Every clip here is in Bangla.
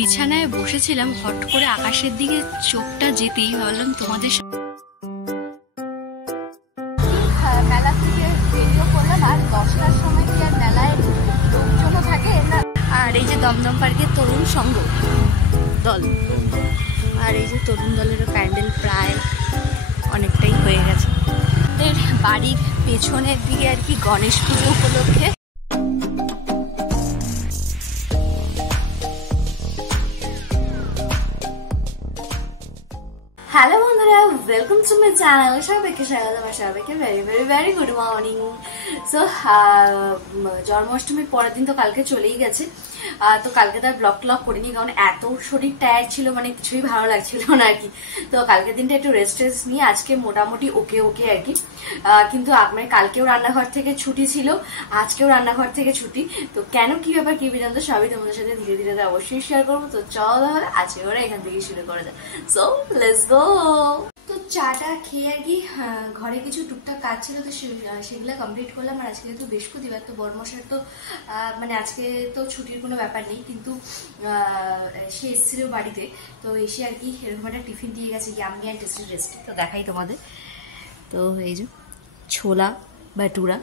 বিছানায় বসেছিলাম, হট করে আকাশের দিকে চোখটা যেতেই ভাবলাম তোমাদের মেলা থেকে বেরিয়ে পড়লাম। আর 10টার সময় কি আর মেলায় লোকজনও থাকে না। আর এই যে দমদম পার্কের তরুণ সংঘ দল, আর এই যে তরুণ দলেরও প্যান্ডেল প্রায় অনেকটাই হয়ে গেছে। বাড়ির পেছনের দিকে আর কি গণেশ পুজো উপলক্ষে হ্যালো বন্ধুরা, ওয়েলকাম টু মাই চ্যানেল। সবাইকে স্বাগত, সবাইকে very very very good morning. So জন্মাষ্টমীর পরের দিন তো কালকে চলেই গেছে। তো কালকে তার ব্লগ ট্লগ করিনি, কারণ এত শরীর টায়ার্ড ছিল, মানে কিছুই ভালো লাগছিল না আর কি। তো কালকের দিনটা একটু রেস্ট নিয়ে আজকে মোটামুটি ওকে আর কি। কিন্তু মানে কালকেও রান্নাঘর থেকে ছুটি ছিল, আজকেও রান্নাঘর থেকে ছুটি। তো কেন কি ব্যাপার কি বিধান্ত সবই তোমাদের সাথে ধীরে ধীরে অবশ্যই শেয়ার করবো। তো চলো তাহলে আজকে ওরা এখান থেকে শুরু করা যায়। So let's go. তো চাটা খেয়ে আর কি ঘরে কিছু টুকটাক কাজ ছিল, তো সেগুলো কমপ্লিট করলাম। আর আজকে যেহেতু বৃহস্পতিবার, তো বড়মশার তো মানে আজকে তো ছুটির কোনো ব্যাপার নেই, কিন্তু সে এসেছিল বাড়িতে। তো এসে আর কি এরকম একটা টিফিন দিয়ে গেছে, ইয়াম্মি অ্যান্ড টেস্টি টেস্টি। তো দেখাই তোমাদের। তো এই যে ছোলা ভাটুরা,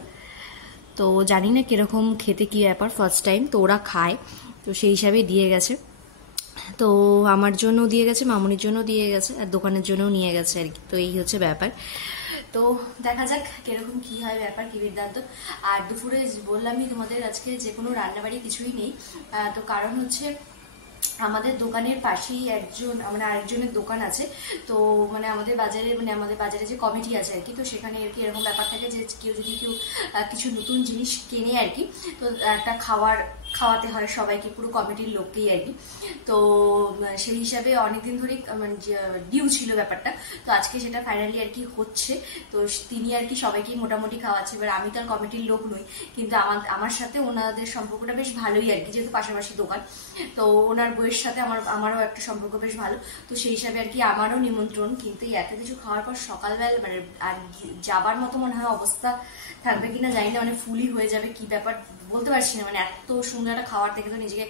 তো জানি না কিরকম খেতে কি ব্যাপার, ফার্স্ট টাইম তো ওরা খায়, তো সেই হিসাবে দিয়ে গেছে। তো আমার জন্য দিয়ে গেছে, মামুনির জন্য দিয়ে গেছে, আর দোকানের জন্যও নিয়ে গেছে আর কি। তো এই হচ্ছে ব্যাপার। তো দেখা যাক কিরকম কি হয় ব্যাপার কি বিদ্যান্ত। আর দুপুরে বললামই তোমাদের আজকে যে কোনো রান্নাবাড়ি কিছুই নেই। তো কারণ হচ্ছে আমাদের দোকানের পাশেই মানে আরেকজনের দোকান আছে। তো মানে আমাদের বাজারে যে কমিটি আছে আর কি, তো সেখানে আর কি এরকম ব্যাপার থাকে যে কেউ কিছু নতুন জিনিস কেনে আর কি, তো একটা খাওয়াতে হয় সবাইকে, পুরো কমিটির লোককেই আর কি। তো সেই হিসাবে অনেকদিন ধরেই মানে ডিউ ছিল ব্যাপারটা। তো আজকে সেটা ফাইনালি আর কি হচ্ছে। তো তিনি আর কি সবাইকে মোটামুটি খাওয়াচ্ছে। এবার আমি তো আর কমিটির লোক নই, কিন্তু আমার সাথে ওনাদের সম্পর্কটা বেশ ভালোই আর কি, যেহেতু পাশাপাশি দোকান। তো ওনার বইয়ের সাথে আমারও একটা সম্পর্ক বেশ ভালো। তো সেই হিসাবে আর কি আমারও নিমন্ত্রণ, কিন্তু এত কিছু খাওয়ার পর সকালবেলা মানে আর যাবার মতো মনে হয় অবস্থা থাকবে কিনা জানি না, মানে ফুলই হয়ে যাবে কি ব্যাপার বলতে পারছি না। মানে এত সুন্দর একটা খাবার থেকে তো নিজেকে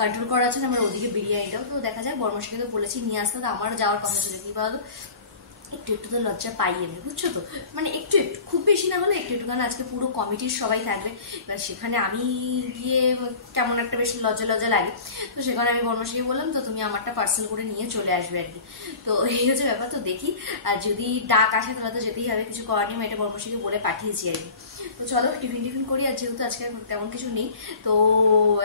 কন্ট্রোল করা আছে না। আমার ওদিকে বিরিয়ানিটাও তো দেখা যায়, বর্মশাকে তো বলেছি নিয়ে আসতে, তো আমারও যাওয়ার কথা ছিল। কি বলতো, একটু তো লজ্জা পাই আমি, বুঝছো তো, মানে একটু খুব বেশি না হলে একটু, কারণ আজকে পুরো কমিটির সবাই থাকবে। এবার সেখানে আমি গিয়ে কেমন একটা বেশি লজ্জা লাগে। তো সেখানে আমি বর্মশাকে বললাম, তো তুমি আমারটা পার্সেল করে নিয়ে চলে আসবে আর কি। তো এই হচ্ছে ব্যাপার। তো দেখি, আর যদি ডাক আসে তাহলে তো যেতেই হবে, কিছু করার নেই। এটা বর্মশাকে বলে পাঠিয়েছি আর কি। তো চলো টিফিন করি। আর যেহেতু আজকে তেমন কিছু নেই, তো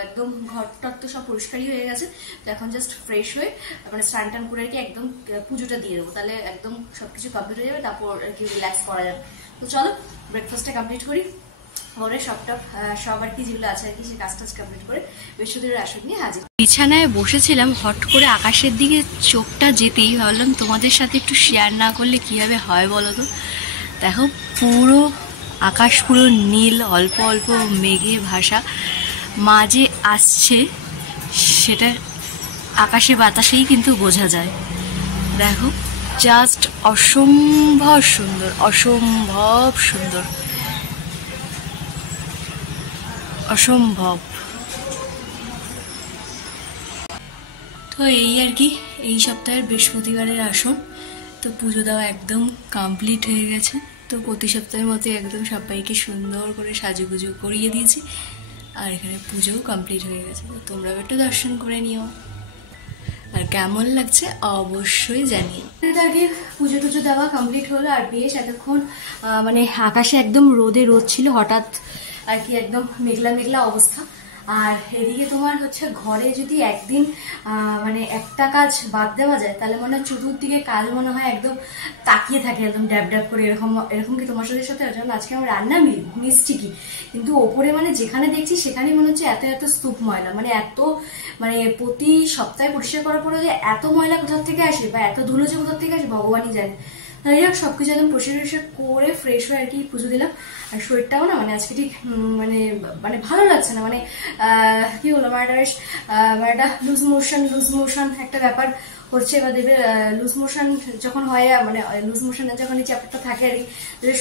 একদম ঘরটার তো সব পরিষ্কারই হয়ে গেছে। তো এখন জাস্ট ফ্রেশ হয়ে মানে স্নান টান করে আর কি একদম পুজোটা দিয়ে দেবো, তাহলে একদম সবকিছু কমপ্লিট হয়ে যাবে, তারপর আর কি রিল্যাক্স করা যাবে। তো চলো ব্রেকফাস্টটা কমপ্লিট করি, ঘরে সব আর কি যেগুলো আছে আর কি সেই কাজটা কমপ্লিট করে বৃহস্পতিবার আসন নিয়ে হাজির। বিছানায় বসেছিলাম, হট করে আকাশের দিকে চোখটা যেতেই ভাবলাম তোমাদের সাথে একটু শেয়ার না করলে কিভাবে হয় বলো তো। দেখো পুরো আকাশ পুরো নীল, অল্প অল্প মেঘে ভাসা, মাঝে আসছে সেটা আকাশে বাতাসেই কিন্তু বোঝা যায়। দেখো জাস্ট অসম্ভব সুন্দর, অসম্ভব সুন্দর, অসম্ভব। তো এই আর কি এই সপ্তাহের বৃহস্পতিবারের আসন। তো পুজো দেওয়া একদম কমপ্লিট হয়ে গেছে। তো প্রতি সপ্তাহের মতো একদম সবাইকে সুন্দর করে সাজুগুজু করিয়ে দিয়েছি, আর এখানে পুজোও কমপ্লিট হয়ে গেছে। তো তোমরাও একটু দর্শন করে নিও, আর কেমন লাগছে অবশ্যই জানিও। আগে পুজো টুজো দেওয়া কমপ্লিট হলো, আর বেশ এতক্ষণ মানে আকাশে একদম রোদ ছিল, হঠাৎ আর কি একদম মেঘলা অবস্থা। আর এদিকে তোমার হচ্ছে ঘরে যদি একদিন মানে একটা কাজ বাদ দেওয়া যায়, তাহলে মনে হয় চতুর্দিকে কাজ মনে হয় একদম তাকিয়ে থাকে একদম ড্যাব করে। এরকম কি তোমার সাথে যেমন আজকে আমার রান্না মিষ্টি কি, কিন্তু ওপরে মানে যেখানে দেখছি সেখানেই মনে হচ্ছে এত স্তূপ ময়লা, মানে মানে প্রতি সপ্তাহে পরিষ্কার করার পরে যে এত ময়লা কোথার থেকে আসে বা এত ধুলো যে কোথার থেকে আসে ভগবানই জানে। যাই হোক সবকিছু একদম পরিষ্কার করে ফ্রেশ হয়ে আর কি পুজো দিলাম। আর শরীরটাও না মানে আজকে ঠিক মানে ভালো লাগছে না, মানে কি বললাম, একটা লুজ মোশন একটা ব্যাপার হচ্ছে। এবার দেবে লুজ মোশন যখন হয়, মানে লুজ মোশনে যখন এই চ্যাপ্টারটা থাকে আর কি,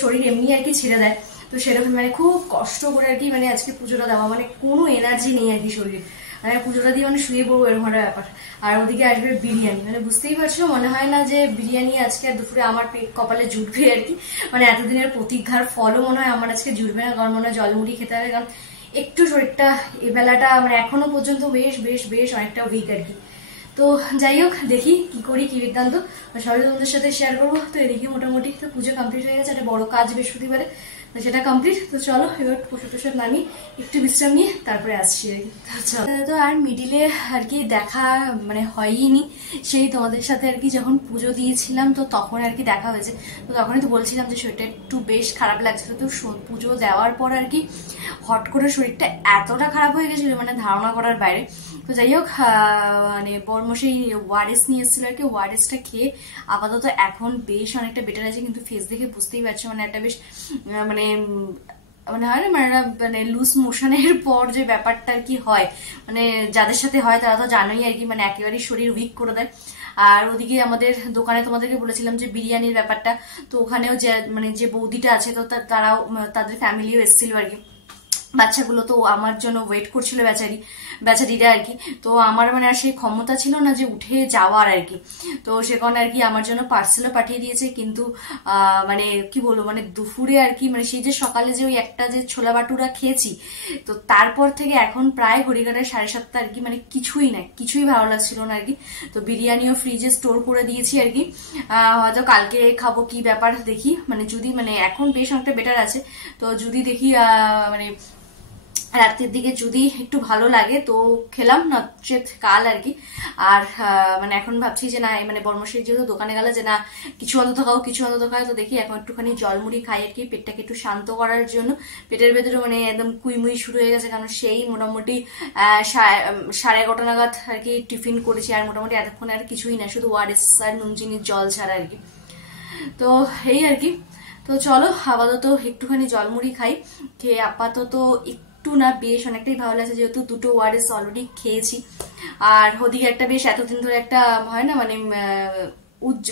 শরীর এমনি আর কি ছেড়ে দেয়। তো সেরকম মানে খুব কষ্ট করে আর কি মানে আজকে পুজোটা দেওয়া, মানে কোনো এনার্জি নেই আর কি শরীরে। মানে পুজোটা দিয়ে মানে শুয়ে পড়বো এরকম একটা ব্যাপার। আর ওদিকে আসবে বিরিয়ানি, মানে বুঝতেই পারছো, মনে হয় না যে বিরিয়ানি আজকে আর দুপুরে আমার কপালে জুটবে আর কি। মানে এতদিনের প্রতীক্ষার ফলও মনে হয় আমার আজকে জুটবে না, কারণ মনে হয় জলমুড়ি খেতে হবে, কারণ একটু শরীরটা এই বেলাটা মানে এখনো পর্যন্ত বেশ বেশ বেশ অনেকটা উইক আর কি। তো যাই হোক, দেখি কি করি, কি বৃত্তান্ত সবাই তোমাদের সাথে শেয়ার করবো। তো এদিকে মোটামুটি তো পুজো কমপ্লিট হয়ে গেছে, একটা বড় কাজ বৃহস্পতিবারে, তো সেটা কমপ্লিট। তো চলো এবার প্রসাদ টসাদ নামি একটু বিশ্রাম নিয়ে তারপরে আসছি আর কি। তো আর মিডিলে আর কি দেখা মানে হয়নি, সেই তোমাদের সাথে আর কি যখন পুজো দিয়েছিলাম তো তখন আর কি দেখা হয়েছে। তো তখনই তো বলছিলাম যে শরীরটা একটু বেশ খারাপ লাগছিল। তো পুজো দেওয়ার পর আর কি হট করে শরীরটা এতটা খারাপ হয়ে গেছিল মানে ধারণা করার বাইরে। তো যাই হোক, মানে বর্মশাই ওয়ারেস নিয়ে এসেছিল আর কি, ওয়ারেসটা খেয়ে আপাতত এখন বেশ অনেকটা বেটার আছে। কিন্তু ফেস দেখে বুঝতেই পারছো মানে একটা বেশ মানে মানে হয় না মানে লুজ মোশনের পর যে ব্যাপারটা আর কি হয়, মানে যাদের সাথে হয় তারা তো জানোই আর কি, মানে একেবারেই শরীর উইক করে দেয়। আর ওদিকে আমাদের দোকানে তোমাদেরকে বলেছিলাম যে বিরিয়ানির ব্যাপারটা, তো ওখানেও যে মানে যে বৌদিটা আছে তো তারাও তাদের ফ্যামিলিও এসেছিল আর কি, বাচ্চাগুলো তো আমার জন্য ওয়েট করছিল বেচারিরা আর কি। তো আমার মানে আর সেই ক্ষমতা ছিল না যে উঠে যাওয়ার আর কি। তো সে কারণে আর কি আমার জন্য পার্সেলও পাঠিয়ে দিয়েছে। কিন্তু মানে কি বলবো, মানে দুপুরে আর কি মানে সেই যে সকালে যে ওই একটা যে ছোলা বাটুরা খেয়েছি, তো তারপর থেকে এখন প্রায় ঘড়িঘাটের 7:30 আর কি, মানে কিছুই নাই, কিছুই ভালো লাগছিল না আর কি। তো বিরিয়ানিও ফ্রিজে স্টোর করে দিয়েছি আর কি, হয়তো কালকে খাবো, কি ব্যাপার দেখি। মানে যদি মানে এখন বেশ অনেকটা বেটার আছে, তো যদি দেখি মানে রাত্রের দিকে যদি একটু ভালো লাগে তো খেলাম, নচেত কাল আর কি। আর মানে এখন ভাবছি যে না, মানে বর্মশাই যেহেতু দোকানে গেল যে না কিছু অন্তত খাও, কিছু অন্তত খাও। তো দেখি এখন একটুখানি জলমুড়ি খাই আর কি, পেটটাকে একটু শান্ত করার জন্য। পেটের ভেতরে মানে একদম কুইমুই শুরু হয়ে গেছে, কারণ সেই মোটামুটি 11:30 নাগাদ আর কি টিফিন করেছি। আর মোটামুটি এতক্ষণ আর কিছুই না, শুধু ওয়ারেস আর নুন চিনির জল ছাড়া আর কি। তো এই আর কি। তো চলো আপাতত একটুখানি জলমুড়ি খাই, খেয়ে আপাতত একটু না বেশ অনেকটাই ভালো লাগছে, যেহেতু 2টো ওয়ারেস অলরেডি খেয়েছি। আর ওদিকে একটা বেশ এতদিন ধরে একটা হয় না মানে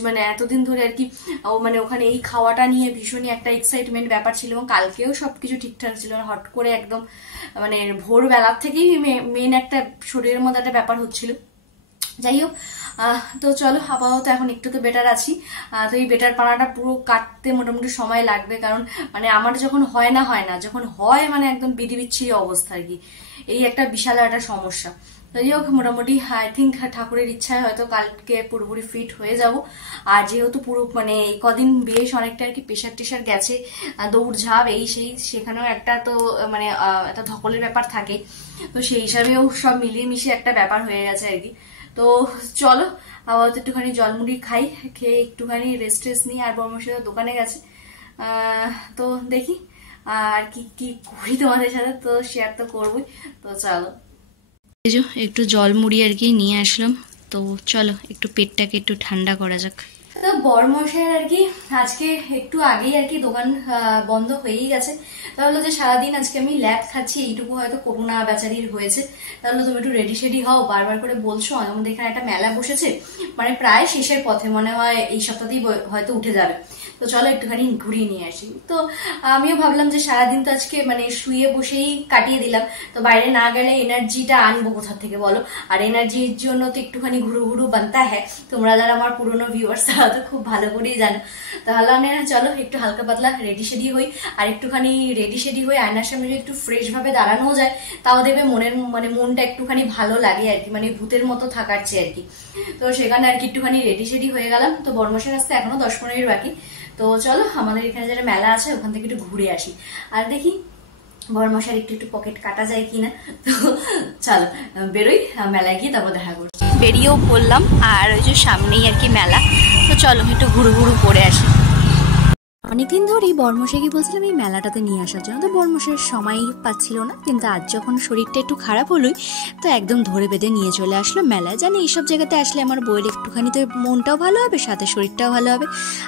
মানে এতদিন ধরে আর কি মানে ওখানে এই খাওয়াটা নিয়ে ভীষণই একটা এক্সাইটমেন্ট ব্যাপার ছিল, এবং কালকেও সবকিছু ঠিকঠাক ছিল। হট করে একদম মানে ভোরবেলার থেকেই মেন একটা শরীরের মধ্যে একটা ব্যাপার হচ্ছিল। যাই হোক, তো চলো আপাতত এখন একটু তো বেটার আছি। তো এই বেটার পানাটা পুরো কাটতে মোটামুটি সময় লাগবে, কারণ মানে আমার যখন হয় না যখন হয় মানে একদম বিচ্ছিরি অবস্থা আর কি, এই একটা বিশাল একটা সমস্যা। যাই হোক, মোটামুটি আই থিঙ্ক ঠাকুরের ইচ্ছায় হয়তো কালকে পুরোপুরি ফিট হয়ে যাব। আর যেহেতু পুরো মানে এই কদিন বেশ অনেকটা আর কি প্রেশার টেশার গেছে, দৌড়ঝাঁপ এই সেই, সেখানেও একটা তো মানে একটা ধকলের ব্যাপার থাকে, তো সেই হিসাবেও সব মিলিয়ে মিশিয়ে একটা ব্যাপার হয়ে গেছে আর কি। তো চলো আপাতত একটুখানি জলমুড়ি খাই, খেয়ে একটুখানি রেস্ট নিই। আর বর্মশাই দোকানে গেছে, তো দেখি আর কি কি করি তোমাদের সাথে, তো শেয়ার তো করবোই। তো চলো একটু জলমুড়ি আর কি নিয়ে আসলাম, তো চলো একটু পেটটাকে একটু ঠান্ডা করা যাক। তো বর্মশাইয়ের আর কি আজকে একটু আগেই আর কি দোকান বন্ধ হয়েই গেছে। তাহলে যে সারাদিন আজকে আমি ল্যাব খাচ্ছি এইটুকু হয়তো করোনা বেচারির হয়েছে। তাহলে তুমি একটু রেডি শেডি হও, বারবার করে বলছো। আমাদের এখানে একটা মেলা বসেছে, মানে প্রায় শেষের পথে, মনে হয় এই সপ্তাহতেই হয়তো উঠে যাবে। তো চলো একটুখানি ঘুরিয়ে নিয়ে আসি। তো আমিও ভাবলাম যে সারাদিন তো আজকে মানে শুয়ে বসেই কাটিয়ে দিলাম, তো বাইরে না গেলে এনার্জিটা আনবো কোথা থেকে বলো। আর এনার্জির জন্য তো একটুখানি ঘুরু ঘুরু বানতা হ্যাঁ, তোমরা যারা আমার পুরোনো ভিউয়ার্স তারা তো খুব ভালো করেই জানো। তাহলে আমি চলো একটু হালকা পাতলা রেডি শেডি হই। আর একটুখানি রেডি শেডি হয়ে আয়নার সামনে যদি একটু ফ্রেশ ভাবে দাঁড়ানো যায়, তাও দেখবে মানে মনটা একটুখানি ভালো লাগে আর কি, মানে ভূতের মতো থাকার চেয়ে আর কি। তো সেখানে আর কি একটুখানি রেডি শেডি হয়ে গেলাম। তো বর্মশাইয়ের আসতে এখনো 10-15 মিনিট বাকি। তো চলো আমাদের এখানে যেটা মেলা আছে ওখান থেকে একটু ঘুরে আসি, আর দেখি বর্মশাইয়ের একটু পকেট কাটা যায় কিনা। তো চলো বেরোই, মেলায় গিয়ে তারপর দেখা করছি। বেরিয়েও পড়লাম, আর ওই যে সামনেই আর কি মেলা, তো চলো একটু ঘুরু ঘুরু করে আসি। অনেকদিন ধরেই বর্মশাইকে বলছিলাম এই মেলাটাতে নিয়ে আসার জন্য, তো বর্মশাইয়ের সময় পাচ্ছিল না। কিন্তু আজ যখন শরীরটা একটু খারাপ হলোই, তো একদম ধরে বেঁধে নিয়ে চলে আসলো মেলায়। জানি এইসব জায়গাতে আসলে আমার বইয়ের একটুখানি তো মনটাও ভালো হবে, সাথে শরীরটাও ভালো হবে।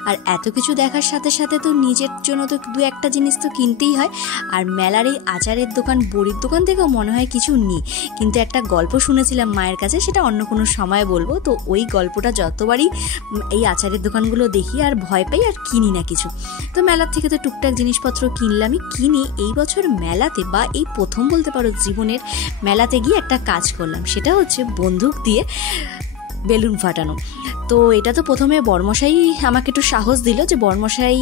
আর এত কিছু দেখার সাথে সাথে তো নিজের জন্য তো 2-1টা জিনিস তো কিনতেই হয়। আর মেলার এই আচারের দোকান, বড়ির দোকান থেকেও মনে হয় কিছু নেই, কিন্তু একটা গল্প শুনেছিলাম মায়ের কাছে, সেটা অন্য কোনো সময় বলবো। তো ওই গল্পটা যতবারই এই আচারের দোকানগুলো দেখি আর ভয় পাই আর কিনি না কিছু। তো মেলার থেকে তো টুকটাক জিনিসপত্র কিনলামই। কিনে এই বছর মেলাতে, বা এই প্রথম বলতে পারো জীবনের মেলাতে গিয়ে একটা কাজ করলাম, সেটা হচ্ছে বন্দুক দিয়ে বেলুন ফাটানো। তো এটা তো প্রথমে বড়মশাই আমাকে একটু সাহস দিল, যে বড়মশাই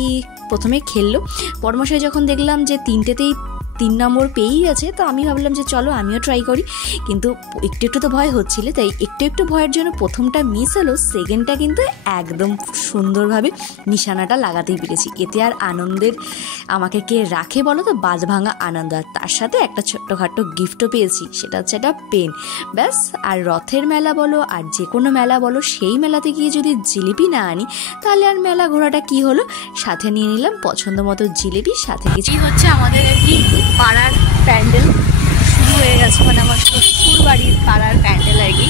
প্রথমে খেললো। বড়মশাই যখন দেখলাম যে 3টেতেই 3 নম্বর পেয়েই গেছে, তো আমি ভাবলাম যে চলো আমিও ট্রাই করি। কিন্তু একটু একটু তো ভয় হচ্ছিল, তাই একটু একটু ভয়ের জন্য প্রথমটা মিস হলো, সেকেন্ডটা কিন্তু একদম সুন্দরভাবে নিশানাটা লাগাতেই পেরেছি। এতে আর আনন্দের আমাকে কে রাখে বলো তো, বাজ ভাঙা আনন্দ। আর তার সাথে একটা ছোট্টখাট্টো গিফটও পেয়েছি, সেটা হচ্ছে একটা পেন। ব্যাস। আর রথের মেলা বলো আর যে কোনো মেলা বলো, সেই মেলাতে গিয়ে যদি জিলিপি না আনি তাহলে আর মেলা ঘোরাটা কি হলো। সাথে নিয়ে নিলাম পছন্দ মতো জিলিপি, সাথে কিছু হচ্ছে আমাদের আর কি পাড়ার প্যান্ডেল শুরু হয়ে গেছে, মানে আমার শ্বশুর বাড়ির পাড়ার প্যান্ডেল আর কি।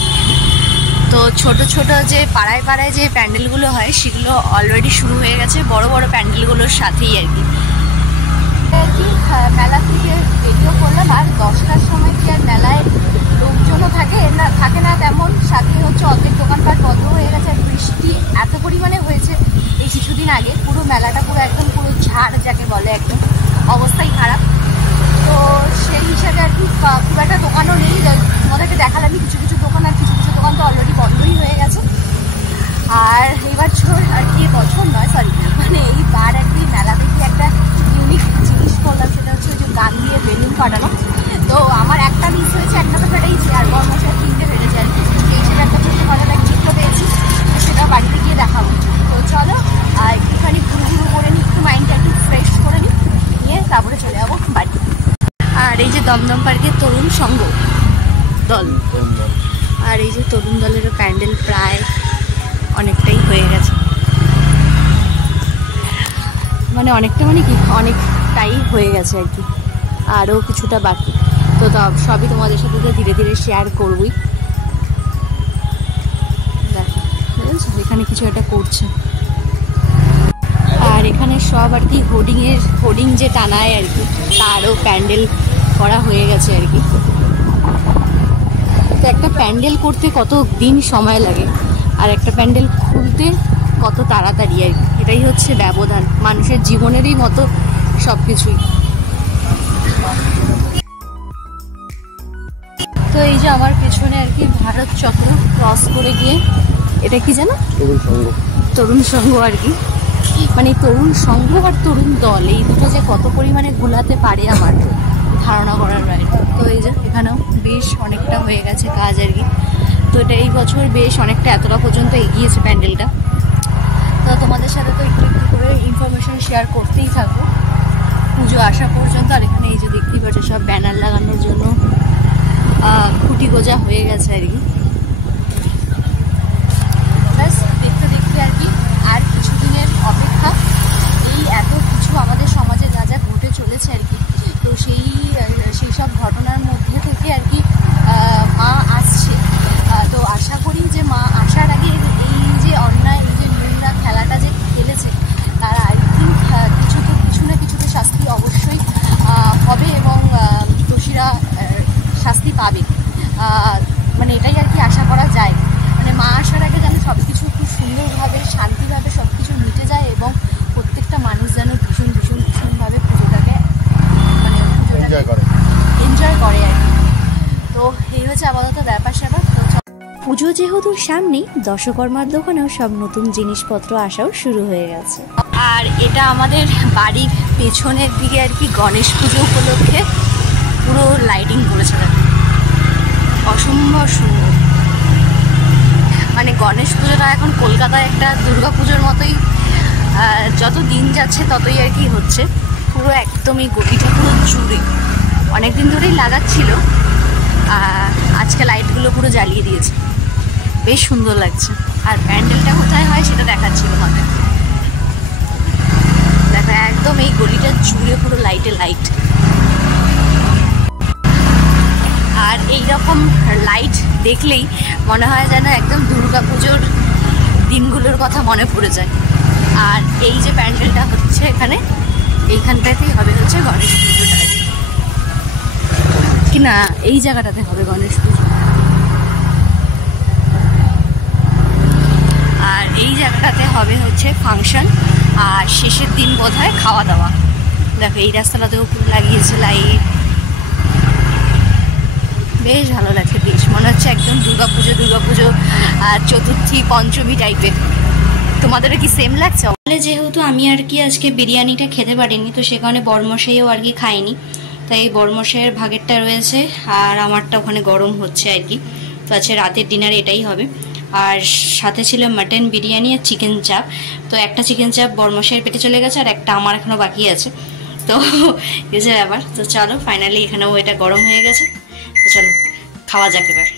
তো ছোট ছোট যে পাড়ায় পাড়ায় যে প্যান্ডেলগুলো হয় সেগুলো অলরেডি শুরু হয়ে গেছে, বড় বড় প্যান্ডেলগুলোর সাথেই আর কি। মেলা থেকে বেরিয়ে করলাম, আর 10টার সময় কি আর মেলায় লোকজনও থাকে না তেমন। সাথে হচ্ছে অর্ধেক দোকানপাট বন্ধ হয়ে গেছে, আর বৃষ্টি এত পরিমাণে হয়েছে এই কিছুদিন আগে, পুরো মেলাটা পুরো একদম পুরো ঝাড় যাকে বলে, একদম অবস্থাই খারাপ। তো সেই হিসাবে আর কি খুব একটা দোকানও নেই। তোমাদেরকে দেখালামই কিছু কিছু দোকান, আর কিছু কিছু দোকান তো অলরেডি বন্ধই হয়ে গেছে। আর এইবার আর কি বছর নয়, সরি, মানে এইবার আর কি মেলাতে কি একটা ইউনিক জিনিস করলাম, সেটা হচ্ছে ওই যে গান দিয়ে বেলুন ফাটানো। তো আমার একটা মিস হয়েছে, একটা তো ফেটেইছি, আর বড়মশাই 3টে ফেটেছে আর কি। সেই হিসেবে একটা ছোট্ট একটা গিফটও পেয়েছি, সেটা বাড়িতে গিয়ে দেখাবো। তো চলো একটুখানি ঘুরু করে নিই, একটু মাইন্ডটা একটু ফ্রেশ করে নিয়ে তারপরে চলে যাবো বাড়ি। আর এই যে দমদম পার্কের তরুণ সংঘ দল, আর এই যে তরুণ দলেরও প্যান্ডেল প্রায় অনেকটাই হয়ে গেছে, মানে অনেকটা মানে কি অনেকটাই হয়ে গেছে আর কি, আরও কিছুটা বাকি। তো সবই তোমাদের সাথে তো ধীরে ধীরে শেয়ার করবই। দেখো এখানে কিছু একটা করছে, আর এখানে সব আর কি হোর্ডিং যে টানায় আর কি, তারও প্যান্ডেল করা হয়ে গেছে আর কি। তো একটা প্যান্ডেল করতে কত দিন সময় লাগে, আর একটা প্যান্ডেল খুলতে কত তাড়াতাড়ি আর কি। এটাই হচ্ছে ব্যবধান মানুষের জীবনেরই মতো সব কিছুই। তো এই যে আমার পেছনে আর কি ভারত চক্র ক্রস করে গিয়ে, এটা কি জানো, তরুণ সংঘ আর কি। মানে তরুণ সংঘ আর তরুণ দল, এই দুটো যে কত পরিমাণে গুলাতে পারে আমার ধারণা করার বাইরে। তো এই যে এখানেও বেশ অনেকটা হয়ে গেছে কাজ আর কি। তো এটা এই বছর বেশ অনেকটা এতটা পর্যন্ত এগিয়েছে প্যান্ডেলটা। তো তোমাদের সাথে তো একটু একটু করে ইনফরমেশন শেয়ার করতেই থাকবো পুজো আসা পর্যন্ত। আর এখানে এই যে দেখতেই পাচ্ছ সব ব্যানার লাগানোর জন্য খুঁটি গোজা হয়ে গেছে আর কি। ব্যাস দেখতে দেখতে আর কি আর কিছুদিনের অপেক্ষা। এই এত কিছু আমাদের সমাজে যা যা ঘটে চলেছে আর কি, তো সেই সব ঘটনার মধ্যে থেকে আর কি মা আসছে। তো আশা করি যে মা আসার আগে এই যে অন্যায়, এই যে নোংরা খেলাটা যে খেলেছে, তারা আই থিঙ্ক কিছু না কিছুতে শাস্তি অবশ্যই হবে, এবং দোষীরা শাস্তি পাবে। মানে এটাই আর কি আশা করা যায়। মানে মা আসার আগে যেন সব কিছু খুব সুন্দরভাবে শান্তিভাবে সব কিছু মিটে যায়, এবং প্রত্যেকটা মানুষ যেন ভীষণভাবে পুজোটাকে মানে এনজয় করে আর কি। তো এই হচ্ছে আপাতত ব্যাপার-স্যাপার। পুজো যেহেতু সামনেই, দশকর্মার দোকানেও সব নতুন জিনিসপত্র আসাও শুরু হয়ে গেছে। আর এটা আমাদের বাড়ির পেছনের দিকে আর কি গণেশ পুজো উপলক্ষে পুরো লাইটিং করেছে, অসম্ভব সুন্দর। মানে গণেশ পুজোটা এখন কলকাতায় একটা দুর্গা পুজোর মতোই, যত দিন যাচ্ছে ততই আর কি হচ্ছে। পুরো একদমই গতিটা পুরো জুড়ে অনেকদিন ধরেই লাগাচ্ছিল, আজকে লাইটগুলো পুরো জ্বালিয়ে দিয়েছে, বেশ সুন্দর লাগছে। আর প্যান্ডেলটা কোথায় হয় সেটা দেখাচ্ছিল আমাদের। দেখো একদম এই গলিটা জুড়ে পুরো লাইট। আর এইরকম লাইট দেখলেই মনে হয় যেন একদম দুর্গা পুজোর দিনগুলোর কথা মনে পড়ে যায়। আর এই যে প্যান্ডেলটা হচ্ছে এখানে, এইখানটাতেই হবে হচ্ছে গণেশ পুজোটা কি না, এই জায়গাটাতে হবে গণেশ পুজো। আর এই জায়গাটাতে হবে হচ্ছে ফাংশন, আর শেষের দিন বোধহয় খাওয়া দাওয়া। দেখো এই রাস্তাটাতেও লাগিয়েছে লাইট, বেশ ভালো লাগছে, বেশ মনে হচ্ছে একদম দুর্গাপুজো আর চতুর্থী পঞ্চমী টাইপের। তোমাদেরও কি সেম লাগছে? যেহেতু আমি আর কি আজকে বিরিয়ানিটা খেতে পারিনি, তো সে কারণে বরমশাইও আর কি খায়নি, তাই বরমশাইয়ের ভাগেরটা রয়েছে আর আমারটা ওখানে গরম হচ্ছে আর কি। তো আজকে রাতের ডিনার এটাই হবে। আর সাথে ছিল মাটন বিরিয়ানি আর চিকেন চাপ। তো একটা চিকেন চাপ বরমশাইয়ের পেটে চলে গেছে আর একটা আমার এখনো বাকি আছে। তো এই যে ব্যাপার। তো চলো ফাইনালি এখানেও এটা গরম হয়ে গেছে, তো চলো খাওয়া যাক এবার।